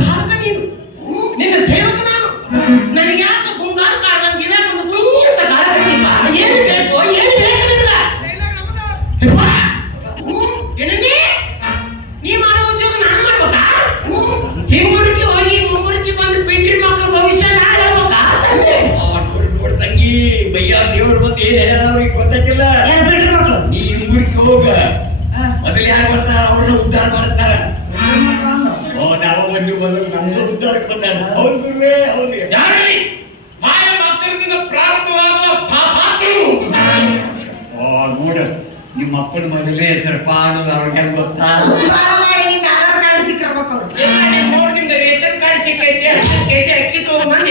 ಜಗತ್ತೋದ್ಧಾರಕ ನೀನು. ನಿನ್ನ ಸೇವಕ ನಾನು. ನನಗೆ ಯಾಕೆ ಗುಂಡಾಡು ಕಾಡ್ದಂಗೆ ಇವೆ ಒಂದು ಗುಂಗಿ ಅಂತ ಕಾಡಕತ್ತಿಪ್ಪ ಏನು ಬೇಕು? ಏನು ಬೇಕು ನಿನಗ? ಏನಂದಿ? ನೀ ಮಾಡೋ ಉದ್ಯೋಗ ನಾನು ಮಾಡ್ಬೇಕಾ? ಹಿಂಗುರುಕಿ ಹೋಗಿ ಮುಂಗುರುಕಿ ಬಂದು ಪಿಂಡ್ರಿ ಮಕ್ಕಳ ಭವಿಷ್ಯ ನಾ ಹೇಳ್ಬೇಕಾ? ನೋಡ್ ತಂಗಿ. ಬಯ್ಯ ದೇವ್ರು ಬಂದು ಏನ್ ಹೇಳ್ಯಾರ ಅವ್ರಿಗೆ ಗೊತ್ತಾಗಿಲ್ಲ ಬಿಡ್ರಿ ಮಕ್ಕಳು ನೀ ಹಿಂಗುರ್ಕಿ ಹೋಗ. ಮೊದಲು ಯಾರು ಬರ್ತಾರ ಅವ್ರನ್ನ ಉದ್ಧಾರ ಮಾಡ್ತಾರ ನಾವು ಬಂದು ಮೊದಲು ನಮ್ಮ ಉದ್ಧಾರಕ್ಕೆ ಬಂದಾರ ಹೌದು ಗುರುವೇ ಹೌದು. ಯಾರಲ್ಲಿ? ಮಾಯ ಅಕ್ಷರದಿಂದ ಪ್ರಾರಂಭವಾದ ಪಾಪಾತ್ಮನು ಓ ನೋಡ ನಿಮ್ಮ ಅಪ್ಪನ ಮೊದಲೇ ಹೆಸರು ಅನ್ನೋದು ಅವ್ರಿಗೆಲ್ಲ ಗೊತ್ತಾ? ಮೂರರಿಂದ ರೇಷನ್ ಕಾರ್ಡ್ ಸಿಕ್ಕೈತೆ ಅಕ್ಕಿ ತಗೊಂಬಂದು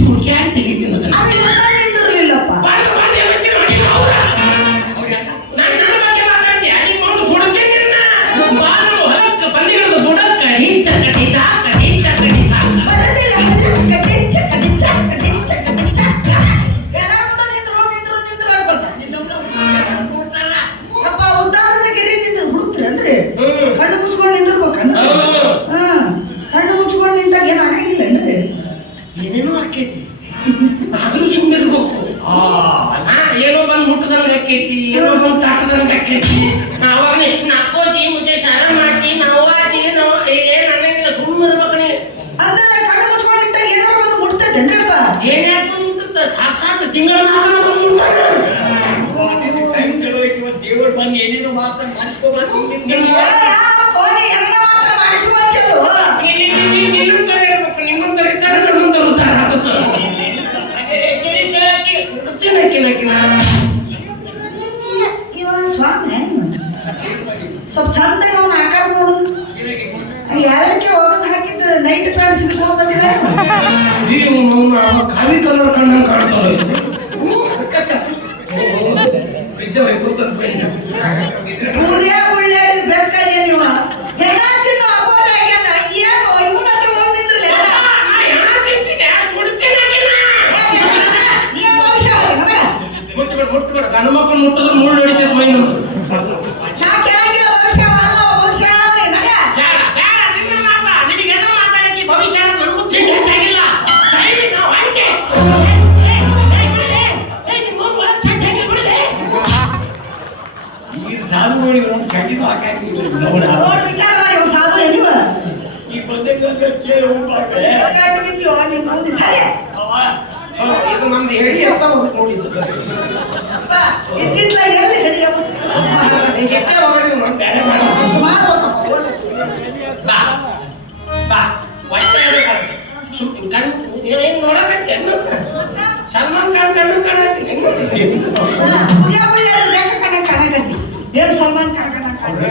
esculquearte ಏನೋ ತಟ್ಟದಂಗ ಆಕೈತಿ ಅವಾಗನೇ ನಾಕೋಜಿ ಮುಜೆ ಶರಣ ಮಾಡ್ತಿ ನಾವಾಜಿ ನಾವು ಏನ್ ಅನ್ನಂಗಿಲ್ಲ ಸುಮ್ಮನೆ ಇರ್ಬೇಕನೆ ಅಂದ್ರೆ ನಾ ಕಣ್ಣು ಮುಚ್ಕೊಂಡು ಏನೋ ಬಂದು ಮುಟ್ತೈತೇನ್ರಿಪ್ಪ ಏನ್ ಯಾಕೆ ಬಂದ್ ಮುಟ್ಟುತ್ತ ಸಾಕ್ಷಾತ್ ತಿಂಗಳ ಬಂದ್ ಮುಟ್ತಾನ ದೇವ್ರು ಬಂದು ಏನೇನೋ ಮಾಡ್ತಾನೆ ಮನ್ಸ್ಕೋಬಾರ್ದು ಇದು ನಮ್ದು ಹೇಳಿ ಅಂತ ನೋಡಿದ್ದು ಎಲ್ಲಿ ಬಾ ಬಾ. ಸುಮ್ ಏನ್ ನೋಡಕತ್ತಿ ಸಲ್ಮಾನ್ ಖಾನ್ ಕಣ್ಣು ಉಳ್ಳಾಡಿದ ನಾ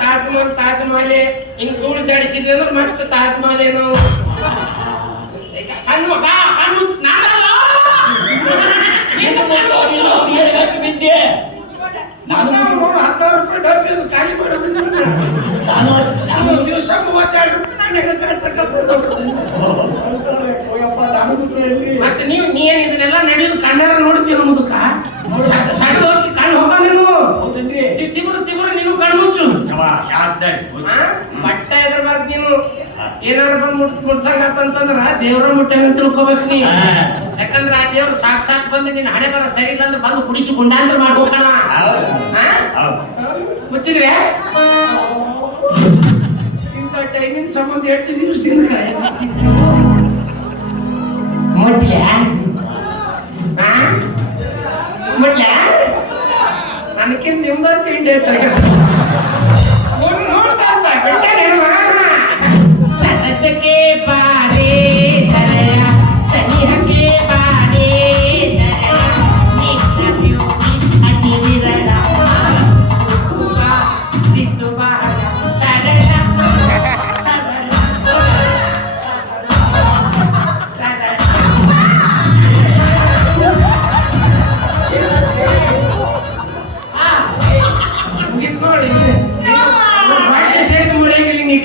ತಾಜ್ ಮಹಲ್ ತಾಜ್ ಮಹಲ್? ಹಿಂಗ್ ಧೂಳು ಜಡಿಸಿದ್ವಿ ಅಂದ್ರೆ ಮತ್ತೆ ತಾಜ್ ಮಹಲ್ ಏನು ಕಣ್ಣು ಬಾ ಕಣ್ಣು ನೀನು ಬಿದ್ದೆ ಹದಿನಾರು ರೂಪಾಯಿ ಡಬ್ಬಿ ಅದು ಖಾಲಿ ಮಾಡೋದು ನಾನು ದಿವಸ ಮೂವತ್ತೆರಡು ರೂಪಾಯಿ ಮತ್ತೆ ನೀವು ನೀ ಇದನ್ನೆಲ್ಲ ನಡೆಯೋದು ಕಣ್ಣಾರ ನೋಡ್ತೀವಿ ಮುದುಕ ಸಣ್ಣ ಹೋಗಿ ಕಣ್ಣು ಹೋಗ ನೀನು. ಹೌದನ್ರಿ ತಿ- ತಿಬ್ರು ತಿಬ್ರು ನೀನು ಕಣ್ಣು ಮುಚ್ಚು ಎದ್ರ ಬಟ್ಟ ಎದರ್ಬಾರ್ದು ನೀನು. ಏನಾರ ಬಂದ್ ಮುಟ್ ಮುಟ್ದಾಗ ಅಂತಂದ್ರ ದೇವ್ರ ಮುಟ್ಟೆನ ಅಂತ ತಿಳ್ಕೊಬೇಕು ನೀ. ಯಾಕಂದ್ರ ಆ ದೇವ್ರು ಸಾಕ್ ಬಂದು ನಿನ್ನ ಹಣೆ ಬರ ಸರಿ ಇಲ್ಲ ಅಂದ್ರೆ ಬಂದು ಕುಡಿಸಿ ಗುಂಡಾಂತರ ಮಾಡ್ಬೇಕಣ ಮುಚ್ಚಿದ್ರೆ ಇಂಥ ಟೈಮಿಂಗ್ ಸಂಬಂಧ ಎಷ್ಟು ದಿವಸದಿಂದ ನಿಮ್ದ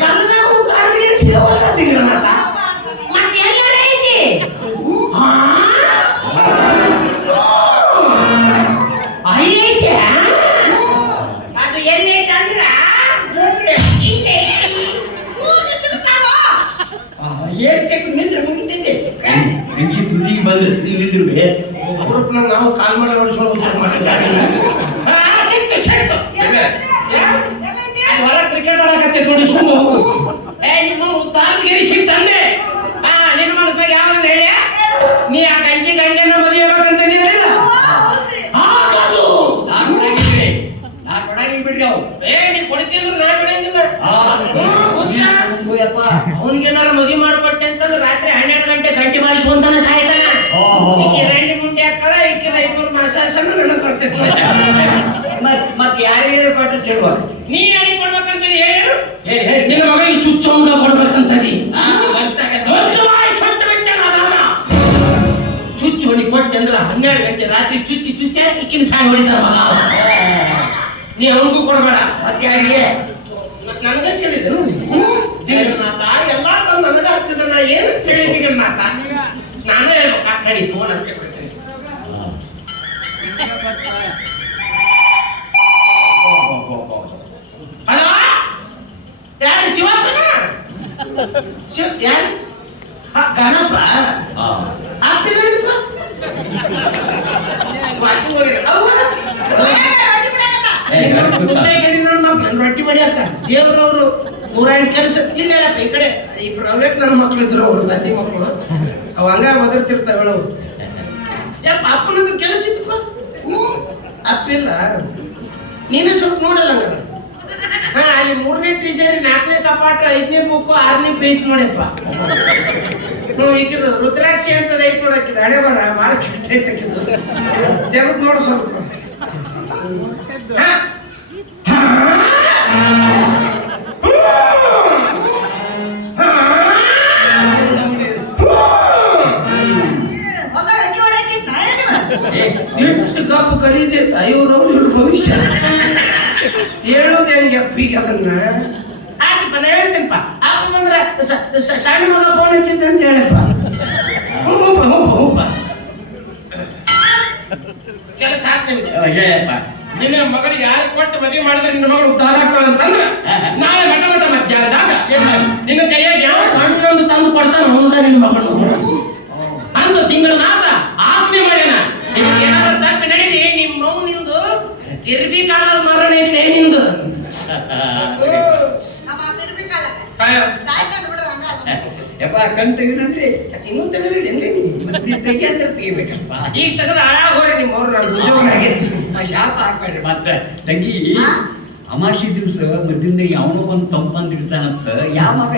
ಕನ್ನದಾಗ ಉತ್ತಾರಗಿರಿ ಸಿಗವಲ್ಲ ತಿಂಗಳ ಮಾತ ಮತ್ತೆ ಎಲ್ಲರ ಐತಿ ಹಾ? ಅಲ್ಲೈತೆ ಅದು ಎಲ್ಲೈತೆ ಅಂದ್ರ ಇಲ್ಲೇ ಏಳಕ್ಕೆ ನಿಂದ್ರೆ ಮುಗಿತಿದ್ದೆ ನಂಗೆ ತುದಿಗೆ ಬಂದ್ರೆ ನಿಂದ್ರು ಗ್ರೂಪ್ನಾಗ ನಾವು ಕಾಲ್ ಮಾಡಿ ಹೊಡಿಸ್ಕೊಂಡು ಉದ್ದಾರ ಮಾಡಿ ಗಾಡಿನ ಆ, ಸಿಕ್ತು ಸಿಕ್ತು ಅಲ್ಲಿ ಹೊರ ಕ್ರಿಕೆಟ್ ಆಡಕತ್ತೆ ನೋಡಿ ಸುಮ್ಮನೆ ಏ ನಿಮ್ಮ ಉತ್ತಾರಗಿರಿ ಸಿಕ್ತಂದೆ ಹಾ ನಿನ್ನ ಮನಸ್ಸಿಗೆ ಯಾವ ಹೇಳ ನೀ ಆ ಗಂಟಿ ಗಂಗೆನ ಮದುವೆ ಆಗ್ಬೇಕಂತಿದ್ದೀರ ಇಲ್ಲ ಆಗದು ನಾ ಕೊಡಾಗಿ ಬಿಡ್ರಿ ಅವು ಏ ನೀ ಕೊಡ್ತಿದ್ರು ನಾ ಬಿಡಂಗಿಲ್ಲ. ಯಪ್ಪ ಅವನಿಗೇನಾರ ಮದುವೆ ಮಾಡ್ಕೊಟ್ಟೆ ಅಂತಂದ್ರೆ ರಾತ್ರಿ ಹನ್ನೆರಡು ಗಂಟೆ ಗಂಟೆ ಬಾರಿಸುವಂತಾನೆ ಸಾಯ್ತಾನ. ರಂಡಿ ಹಾಕಳ ಈಕಿದ ಐನೂರು ಮಾಸಾಸನ ನನಗೆ ಬರ್ತೈತಿ. ಮತ್ ಮತ್ ಯಾರಿಗಾರು ಕೊಟ್ಟು ಚೆಲ್ಬೇಕು ನೀ ಹನ್ನೆರಡು ಗಂಟೆ ರಾತ್ರಿ ಚುಚ್ಚಿ ಚುಚ್ಚೆ ಇಕ್ಕಿನ ಸಾಯಿ ಹೊಡಿತಾರ ಮಗ. ನೀ ಅವನಿಗೂ ಕೊಡಬೇಡ ಮತ್ತೆ ಯಾರಿಗೆ ಮತ್ ನನಗ ಕೇಳಿದ್ರು ದಿಗಣನಾಥ ಎಲ್ಲಾ ತಂದು ನನಗ ಹಚ್ಚಿದ್ರ ನಾ ಏನಂತ ಹೇಳಿ ದಿಗಣನಾಥ ನಾನೇ ಹೇಳ್ಬೇಕು ಆ ತಡಿ ಫೋನ್ ಹಚ್ಚಿಬಿಡ್ತೀನಿ ಹಲೋ? ಯಾರು ಶಿವಪ್ಪನ? ಶಿವ ಯಾರು? ಆ, ಗಣಪ ಆ ಅಪ್ಪಿನಪ್ಪ ವಾಚು ಹೋಗಿ ಅವ್ವ ಏ, ಗಣಪ ಗೊತ್ತಾ? ಮುದ್ದೆಗಡಿ ನನ್ನ ಮಕ್ಳು ರೊಟ್ಟಿ ಬಡಿಯಾಕ ದೇವ್ರವ್ರು ನೂರಾಯಣ ಕೆಲಸ ಇಲ್ಲ ಈ ಕಡೆ ಇಬ್ರು ಅವ್ಯಾಕ್ ನನ್ನ ಮಕ್ಳು ಇದ್ರು ಅವ್ರು ದಂಡಿ ಮಕ್ಕಳು ಅವ ಹಂಗ ಒದರ್ತಿರ್ತಾವ ಹೇಳವು ಯಪ್ಪ ಅಪ್ಪನ ಹತ್ರ ಕೆಲಸ ಇತ್ತಪ್ಪ ಅಪ್ಪಿಲ್ಲ ನೀನೇ ಸ್ವಲ್ಪ ನೋಡಲ್ಲ ಹಂಗಾರ. ಅಲ್ಲಿ ಮೂರನೇ ಟೀಚರ್ ನಾಲ್ಕನೇ ಕಪಾಟ, ಐದನೇ ಬುಕ್ಕು ಆರನೇ ಪೇಜ್ ನೋಡಪ್ಪ. ಹ್ಞೂ ರುದ್ರಾಕ್ಷಿ ಅಂತದ ಐತ್ ನೋಡಕ್ಕಿದ. ಹಣೆ ಬರ ಭಾಳ ಕೆಟ್ಟ ಐತೆ ಆಕಿದು. ತೆಗೆದು ನೋಡು ಸ್ವಲ್ಪ. ಎಷ್ಟು ಕಪ್ಪು ಐತ ಇವ್ರವ್ರು ಇವ್ರ ಭವಿಷ್ಯ. ಹೇಳೋದು ಹೆಂಗೆ ಅಪ್ಪಿ ಅದನ್ನ? ಆಯ್ತಪ್ಪ ನಾ ಹೇಳ್ತೀನಪ್ಪ ಅಪ್ಪ ಬಂದ್ರ ಸಣ್ಣ ಮಗ ಫೋನ್ ಹಚ್ಚಿದ್ದೆ ಅಂತ ಹೇಳಪ್ಪ ಹ್ಞೂಪ್ಪ ಹ್ಞೂಪ್ಪ ಹ್ಞೂಪ್ಪ ಕೆಲಸ ಆತ್ ನಿಮ್ಗೆ ಹೇಳಪ್ಪ. ನಿನ್ನ ಮಗನಿಗೆ ಯಾರು ಕೊಟ್ಟು ಮದುವೆ ಮಾಡಿದ್ರೆ ನಿನ್ನ ಮಗಳು ಉದ್ಧಾರ ಆಗ್ತಾಳೆ ಅಂತಂದ್ರೆ ನಾಳೆ ಮಠ ಮಠ ಮಧ್ಯಾಹ್ನದಾಗ ನಿನ್ನ ಕೈಯಾಗ ಯಾವ ಹಣ್ಣೊಂದು ತಂದು ಕೊಡ್ತಾನ ಮುಂದೆ ನಿನ್ನ ಮಗಳು ಅಂತ ತಿಂಗಳ ಮಾತ ಆಜ್ಞೆ ಮಾಡ್ಯಾನ. ಯಾರ ತಪ್ಪಿ ನಡೆದಿ ನಿಮ್ಮ ನೋವು ನಿಂದು ಇರ್ಬಿ ಕಾಲದ ಮರಣ ಐತೆ ಯಪ್ಪ ಕಣ್ ತೆಗಿದ್ರಿ ಇನ್ನೂ ತೆಗೆದಿಲ್ಲ ಏನ್ರಿ ಮತ್ತೆ ತೆಗಿ ಅಂತ ತೆಗಿಬೇಕಪ್ಪ ಈಗ ತೆಗೆದ ಹಾಳಾಗ ಹೋರಿ ನಿಮ್ಮ ಅವ್ರು ನಾನು ಉದ್ಯೋಗ ಆ ಶಾಪ ಹಾಕ್ಬೇಡ್ರಿ ಮತ್ತೆ ತಂಗಿ? ಅಮಾಸಿ ದಿವಸ ಮದ್ದಿಂದ ಯಾವನೋ ಒಂದು ತಂಪಂದ್ ಇಡ್ತಾನಂತ ಯಾವ ಮಗ